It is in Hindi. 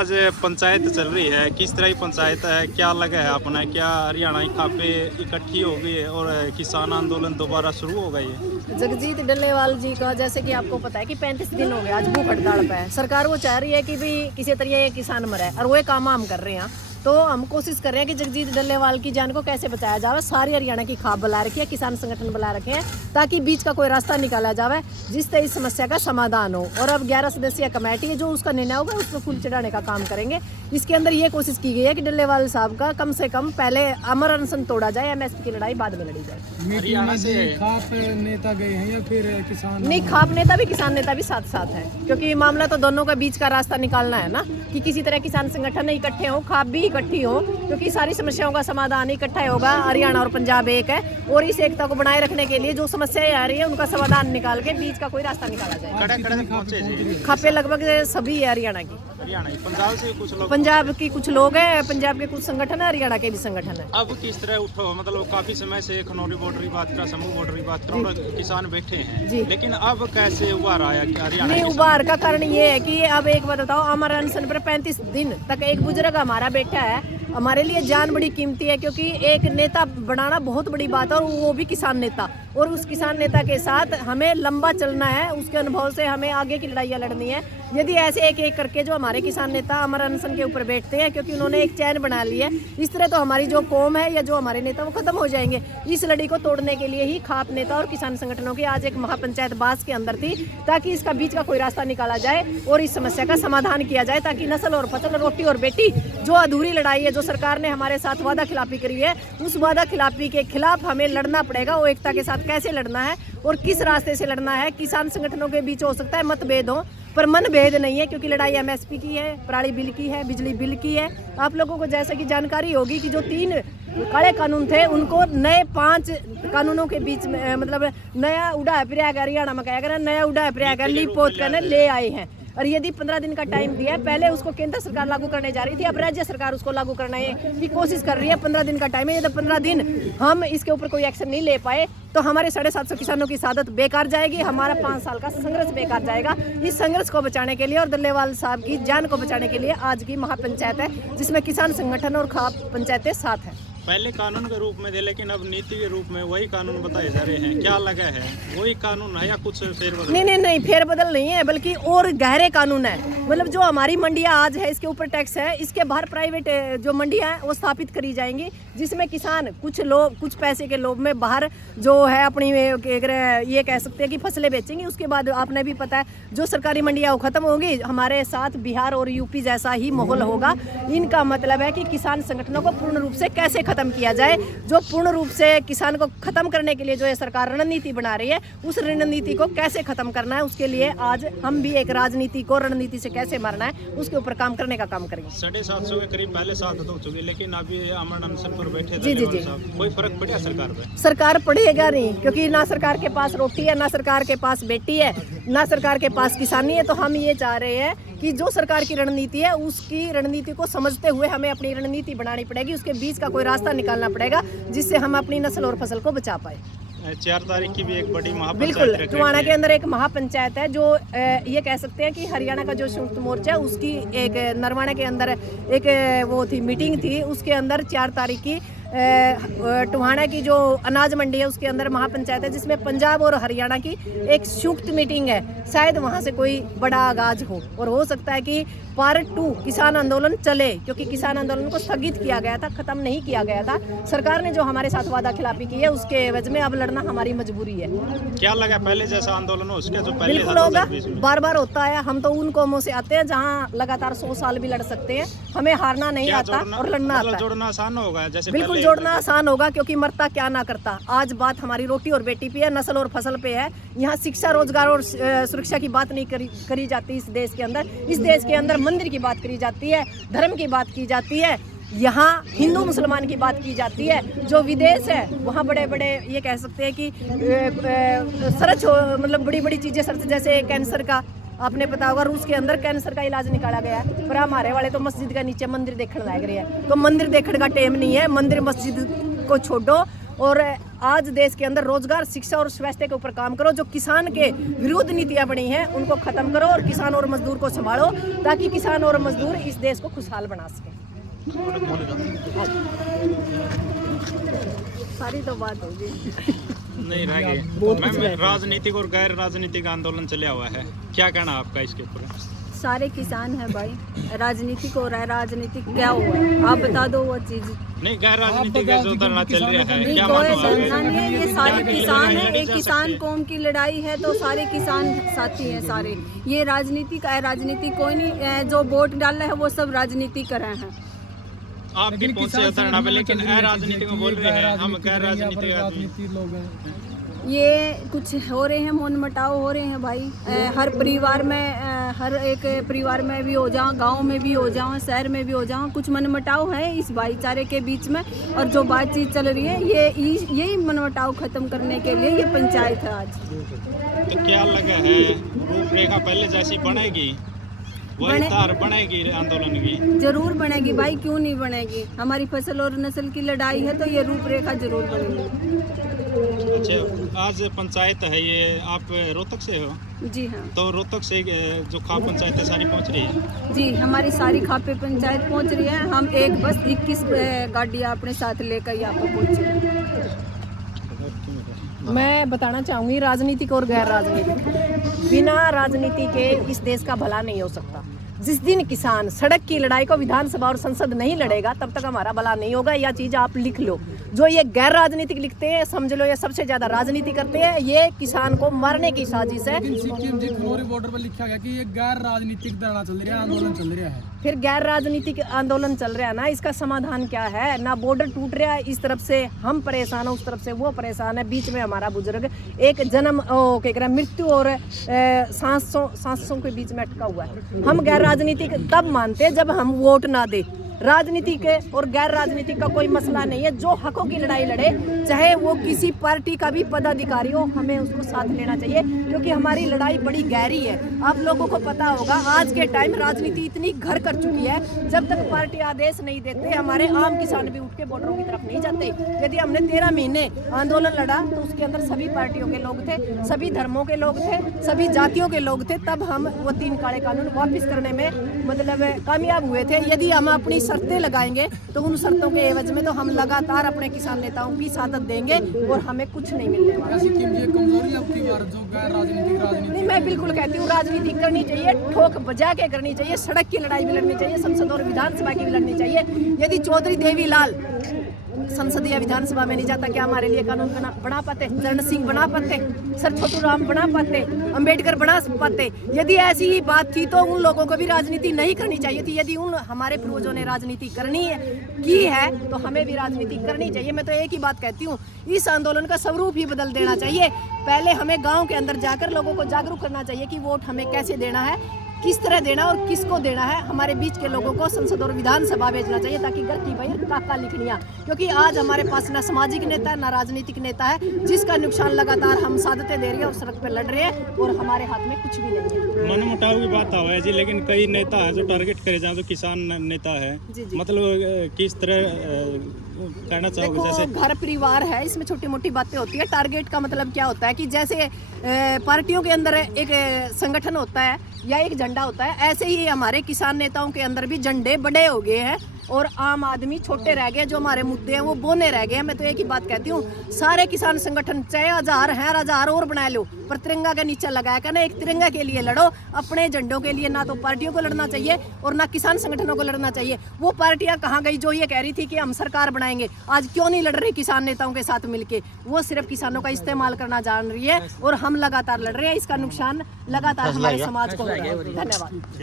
आज पंचायत चल रही है, किस तरह की पंचायत है, क्या लगा है अपना, क्या हरियाणा की खापे इकट्ठी हो गई है और किसान आंदोलन दोबारा शुरू हो गई है? जगजीत डल्लेवाल जी का जैसे कि आपको पता है कि 35 दिन हो गए आज भूख हड़ताल पे है। सरकार वो चाह रही है कि भी किसी तरह ये किसान मरे और वो काम हम कर रहे हैं। तो हम कोशिश कर रहे हैं कि जगजीत डल्लेवाल की जान को कैसे बचाया जाए। सारी हरियाणा की खाप बुला रखी है, किसान संगठन बुला रखे हैं ताकि बीच का कोई रास्ता निकाला जाए जिससे इस समस्या का समाधान हो। और अब 11 सदस्यीय कमेटी है, जो उसका निर्णय होगा उस पर फूल चढ़ाने का काम करेंगे। इसके अंदर ये कोशिश की गई है कि डल्लेवाल साहब का कम से कम पहले अमर अनशन तोड़ा जाए, MSP की लड़ाई बाद में लड़ी जाए। हरियाणा से खाप नेता गए हैं या फिर किसान? नहीं, खाप नेता भी किसान नेता भी साथ साथ है, क्योंकि मामला तो दोनों के बीच का रास्ता निकालना है ना, कि किसी तरह किसान संगठन इकट्ठे हो, खाप भी इकट्ठी हो, क्योंकि सारी समस्याओं का समाधान इकट्ठा होगा। हरियाणा और पंजाब एक है और इस एकता को बनाए रखने के लिए जो समस्याएं आ रही है उनका समाधान निकाल के बीच का कोई रास्ता निकाला जाए। खापे लगभग सभी है हरियाणा की, पंजाब से कुछ लोग, पंजाब की कुछ लोग हैं, पंजाब के कुछ संगठन है, हरियाणा के भी संगठन है। अब किस तरह उठो, मतलब काफी समय से खनौरी बॉर्डर की बात करा, समूह बॉर्डर की बात करा, किसान बैठे हैं, लेकिन अब कैसे उबार आया कि हरियाणा? नहीं, उबार का कारण ये है कि अब एक बात बताओ, अमर अनशन पर 35 दिन तक एक बुजुर्ग हमारा बैठा है। हमारे लिए जान बड़ी कीमती है, क्योंकि एक नेता बनाना बहुत बड़ी बात है और वो भी किसान नेता। और उस किसान नेता के साथ हमें लंबा चलना है, उसके अनुभव से हमें आगे की लड़ाइयाँ लड़नी है। यदि ऐसे एक एक करके जो हमारे किसान नेता अमर अनशन के ऊपर बैठते हैं, क्योंकि उन्होंने एक चैन बना ली है, इस तरह तो हमारी जो कौम है या जो हमारे नेता वो खत्म हो जाएंगे। इस लड़ी को तोड़ने के लिए ही खाप नेता और किसान संगठनों की आज एक महापंचायत बास के अंदर थी, ताकि इसका बीच का कोई रास्ता निकाला जाए और इस समस्या का समाधान किया जाए, ताकि नस्ल और फसल, रोटी और बेटी जो अधूरी लड़ाई है, जो सरकार ने हमारे साथ वादा खिलाफी करी है, उस वादा खिलाफी के खिलाफ हमें लड़ना पड़ेगा। वो एकता के साथ कैसे लड़ना है और किस रास्ते से लड़ना है। किसान संगठनों के बीच हो सकता है मतभेद हो, पर मन भेद नहीं है, क्योंकि लड़ाई MSP की है, पराली बिल की है, बिजली बिल की है। आप लोगों को जैसे कि जानकारी होगी कि जो 3 काले कानून थे उनको नए 5 कानूनों के बीच में, मतलब नया उड़ा प्रयाग, हरियाणा में कहा गया नया उड़ा प्रयाग लिपोत करने ले आए हैं। और यदि 15 दिन का टाइम दिया है, पहले उसको केंद्र सरकार लागू करने जा रही थी, अब राज्य सरकार उसको लागू करने की कोशिश कर रही है। 15 दिन का टाइम है, यदि 15 दिन हम इसके ऊपर कोई एक्शन नहीं ले पाए तो हमारे 750 किसानों की सादत बेकार जाएगी, हमारा 5 साल का संघर्ष बेकार जाएगा। इस संघर्ष को बचाने के लिए और डल्लेवाल साहब की जान को बचाने के लिए आज की महापंचायत है, जिसमें किसान संगठन और खाप पंचायतें साथ हैं। पहले कानून के रूप में थे, लेकिन अब नीति के रूप में वही कानून बताए जा रहे हैं। क्या लगा है, वही कानून है या कुछ फेरबदल? नहीं, फेरबदल नहीं है, बल्कि और गहरे कानून है। मतलब जो हमारी मंडियां आज है, इसके ऊपर टैक्स है, इसके बाहर प्राइवेट जो मंडियां हैं वो स्थापित करी जाएंगी, जिसमें किसान कुछ लोग कुछ पैसे के लोभ में बाहर जो है अपनी ये कह सकते हैं कि फसलें बेचेंगे। उसके बाद आपने भी पता है जो सरकारी मंडियां वो खत्म होंगी, हमारे साथ बिहार और यूपी जैसा ही माहौल होगा। इनका मतलब है कि किसान संगठनों को पूर्ण रूप से कैसे खत्म किया जाए, जो पूर्ण रूप से किसान को खत्म करने के लिए जो है सरकार रणनीति बना रही है, उस रणनीति को कैसे खत्म करना है, उसके लिए आज हम भी एक राजनीति को रणनीति से कैसे मारना है उसके ऊपर काम करने का काम करेंगे। 750 के करीब पहले साथ हो चुके, लेकिन अभी अमर अनशन पर बैठे थे। जी। कोई फर्क पड़ा सरकार पे? सरकार पड़ेगा नहीं, क्योंकि ना सरकार के पास रोटी है, ना सरकार के पास बेटी है, ना सरकार के पास किसानी है। तो हम ये चाह रहे हैं कि जो सरकार की रणनीति है, उसकी रणनीति को समझते हुए हमें अपनी रणनीति बनानी पड़ेगी, उसके बीच का कोई रास्ता निकालना पड़ेगा, जिससे हम अपनी नस्ल और फसल को बचा पाए। 4 तारीख की भी एक बड़ी महापंचायत, बिल्कुल, टुहाना के अंदर एक महापंचायत है, जो ये कह सकते हैं कि हरियाणा का जो संयुक्त मोर्चा है उसकी एक नरवाना के अंदर एक वो थी मीटिंग थी, उसके अंदर 4 तारीख की टुहाना की जो अनाज मंडी है उसके अंदर महापंचायत है, जिसमें पंजाब और हरियाणा की एक संयुक्त मीटिंग है। शायद वहां से कोई बड़ा आगाज हो और हो सकता है कि पार्ट 2 किसान आंदोलन चले, क्योंकि किसान आंदोलन को स्थगित किया गया था, खत्म नहीं किया गया था। सरकार ने जो हमारे साथ वादा खिलाफी की है उसके एवज में अब लड़ना हमारी मजबूरी है। क्या लगा पहले जैसा आंदोलन हो उसके जो पहले बिल्कुल होगा, बार बार होता है। हम तो उन कौमों से आते हैं जहाँ लगातार 100 साल भी लड़ सकते हैं, हमें हारना नहीं आता और लड़ना आता है। जोड़ना आसान होगा, जैसे बिल्कुल जोड़ना आसान होगा, क्योंकि मरता क्या ना करता। आज बात हमारी रोटी और बेटी पे है, नस्ल और फसल पे है। यहाँ शिक्षा, रोजगार और सुरक्षा की बात नहीं करी जाती इस देश के अंदर। इस देश के अंदर मंदिर की बात करी जाती है, धर्म की बात की जाती है, यहाँ हिंदू मुसलमान की बात की जाती है। जो विदेश है वहाँ बड़े बड़े ये कह सकते हैं कि सर्च, मतलब बड़ी बड़ी चीज़ें सर्च, जैसे कैंसर का आपने पता होगा रूस के अंदर कैंसर का इलाज निकाला गया है, पर हमारे वाले तो मस्जिद का नीचे मंदिर देखने लग रहे हैं। तो मंदिर देखने का टाइम नहीं है, मंदिर मस्जिद को छोड़ो और आज देश के अंदर रोजगार, शिक्षा और स्वास्थ्य के ऊपर काम करो। जो किसान के विरुद्ध नीतियां बनी हैं उनको खत्म करो और किसान और मजदूर को संभालो, ताकि किसान और मजदूर इस देश को खुशहाल बना सके। सारी तो बात होगी। नहीं रह गई मैम, राजनीतिक और गैर राजनीतिक आंदोलन चला हुआ है, क्या कहना आपका इसके ऊपर? सारे किसान हैं भाई, राजनीतिक और राजनीतिक क्या हुआ है आप बता दो वो चीज। नहीं, गैर राजनीतिक का जो धरना चल रहा है, क्या कोई मानना धरना नहीं है, ये सारे किसान है, एक जा किसान सकते। कौम की लड़ाई है तो सारे किसान साथी हैं सारे। ये राजनीतिक राजनीतिक कोई नहीं, जो वोट डाल रहे हैं वो सब राजनीति कर रहे हैं। आप भी पहुंचे धरना पे, लेकिन राजनीतिक में बोल रहे हैं हम गैर राजनीतिक राजनीति लोग हैं। ये कुछ हो रहे हैं, मन मटाव हो रहे हैं भाई। हर परिवार में, हर एक परिवार में भी हो जाओ, गांव में भी हो जाओ, शहर में भी हो जाओ, कुछ मन मटाव है इस भाईचारे के बीच में। और जो बातचीत चल रही है यही मन मटाव खत्म करने के लिए ये पंचायत है आज। तो क्या लगा है, रूपरेखा पहले जैसी बनेगी, वही तार बनेगी आंदोलन की? जरूर बनेगी भाई, क्यों नहीं बनेगी। हमारी फसल और नस्ल की लड़ाई है तो ये रूपरेखा जरूर बनेगी। अच्छा, आज पंचायत है ये, आप रोहतक से हो? जी हाँ। तो रोहतक से जो खाप पंचायत है सारी पहुंच रही है? जी, हमारी सारी खापे पंचायत पहुंच रही है। हम एक बस 21 गाड़ियाँ अपने साथ लेकर यहाँ पर पहुँचे। मैं बताना चाहूँगी, राजनीतिक और गैर राजनीतिक, बिना राजनीति के इस देश का भला नहीं हो सकता। जिस दिन किसान सड़क की लड़ाई को विधानसभा और संसद नहीं लड़ेगा तब तक हमारा भला नहीं होगा। यह चीज़ आप लिख लो। जो ये गैर राजनीतिक लिखते हैं, समझ लो ये सबसे ज़्यादा राजनीति करते हैं। ये किसान को मारने की साजिश है। लेकिन सिक्किम जी खनौरी बॉर्डर पर लिखा गया कि ये गैर राजनीतिक धरना चल रहा है, आंदोलन चल रहा है। फिर गैर राजनीतिक आंदोलन चल रहा है ना, इसका समाधान क्या है? ना बॉर्डर टूट रहा है, इस तरफ से हम परेशान हैं, उस तरफ से वो परेशान है, बीच में हमारा बुजुर्ग एक जन्म क्या कह रहा है, मृत्यु और सांसों के बीच में अटका हुआ है। हम गैर राजनीतिक तब मानते हैं जब हम वोट ना दे। राजनीतिक और गैर राजनीतिक का कोई मसला नहीं है। जो हकों की लड़ाई लड़े, चाहे वो किसी पार्टी का भी पदाधिकारी हो, हमें उसको साथ लेना चाहिए, क्योंकि हमारी लड़ाई बड़ी गहरी है। आप लोगों को पता होगा, आज के टाइम राजनीति इतनी घर कर चुकी है, जब तक पार्टी आदेश नहीं देते हमारे आम किसान भी उठ के बॉर्डरों की तरफ नहीं जाते। यदि हमने 13 महीने आंदोलन लड़ा तो उसके अंदर सभी पार्टियों के लोग थे, सभी धर्मों के लोग थे, सभी जातियों के लोग थे, तब हम वो 3 काले कानून वापस करने में मतलब कामयाब हुए थे। यदि हम अपनी शर्तें लगाएंगे तो उन शर्तों के एवज में तो हम लगातार अपने किसान नेताओं की सादत देंगे और हमें कुछ नहीं मिलने वाला। सिक्किम जी कमजोरी आपकी बार जो गैर राजनीतिक नहीं, मैं बिल्कुल कहती हूँ राजनीति करनी चाहिए, ठोक बजा के करनी चाहिए, सड़क की लड़ाई भी लड़नी चाहिए, संसद और विधानसभा की भी लड़नी चाहिए। यदि चौधरी देवीलाल संसद या विधानसभा में नहीं जाता, क्या हमारे लिए कानून बना पाते? चरण सिंह बना पाते? सर छोटू राम बना पाते? अंबेडकर बना पाते? यदि ऐसी ही बात थी तो उन लोगों को भी राजनीति नहीं करनी चाहिए थी। यदि उन हमारे पूर्वजों ने राजनीति की है तो हमें भी राजनीति करनी चाहिए। मैं तो एक ही बात कहती हूँ, इस आंदोलन का स्वरूप ही बदल देना चाहिए। पहले हमें गाँव के अंदर जाकर लोगों को जागरूक करना चाहिए कि वोट हमें कैसे देना है, किस तरह देना और किसको देना है। हमारे बीच के लोगों को संसद और विधानसभा भेजना चाहिए, ताकि घर की भाई काका लिखनिया, क्योंकि आज हमारे पास ना सामाजिक नेता है ना राजनीतिक नेता है, जिसका नुकसान लगातार हम सादतें दे रहे हैं और सड़क पर लड़ रहे हैं और हमारे हाथ में कुछ भी नहीं है। मन मुटाव की बात है जी, लेकिन कई नेता है जो टारगेट करे जाए, जो किसान नेता है, मतलब किस तरह कहना चाहोगे? जैसे घर परिवार है, इसमें छोटी मोटी बातें होती है। टारगेट का मतलब क्या होता है कि जैसे पार्टियों के अंदर एक संगठन होता है या एक झंडा होता है, ऐसे ही हमारे किसान नेताओं के अंदर भी झंडे बड़े हो गए हैं और आम आदमी छोटे रह गए। जो हमारे मुद्दे हैं वो बोने रह गए हैं। मैं तो एक ही बात कहती हूँ, सारे किसान संगठन चाहे 1000 हैं, 1000 और बना लो, पर तिरंगा के नीचे लगाया करना, एक तिरंगा के लिए लड़ो। अपने झंडों के लिए ना तो पार्टियों को लड़ना चाहिए और ना किसान संगठनों को लड़ना चाहिए। वो पार्टियां कहाँ गई जो ये कह रही थी कि हम सरकार बनाएंगे? आज क्यों नहीं लड़ रही किसान नेताओं के साथ मिलके? वो सिर्फ किसानों का इस्तेमाल करना जान रही है और हम लगातार लड़ रहे हैं। इसका नुकसान लगातार हमारे समाज को हो रहा है। धन्यवाद।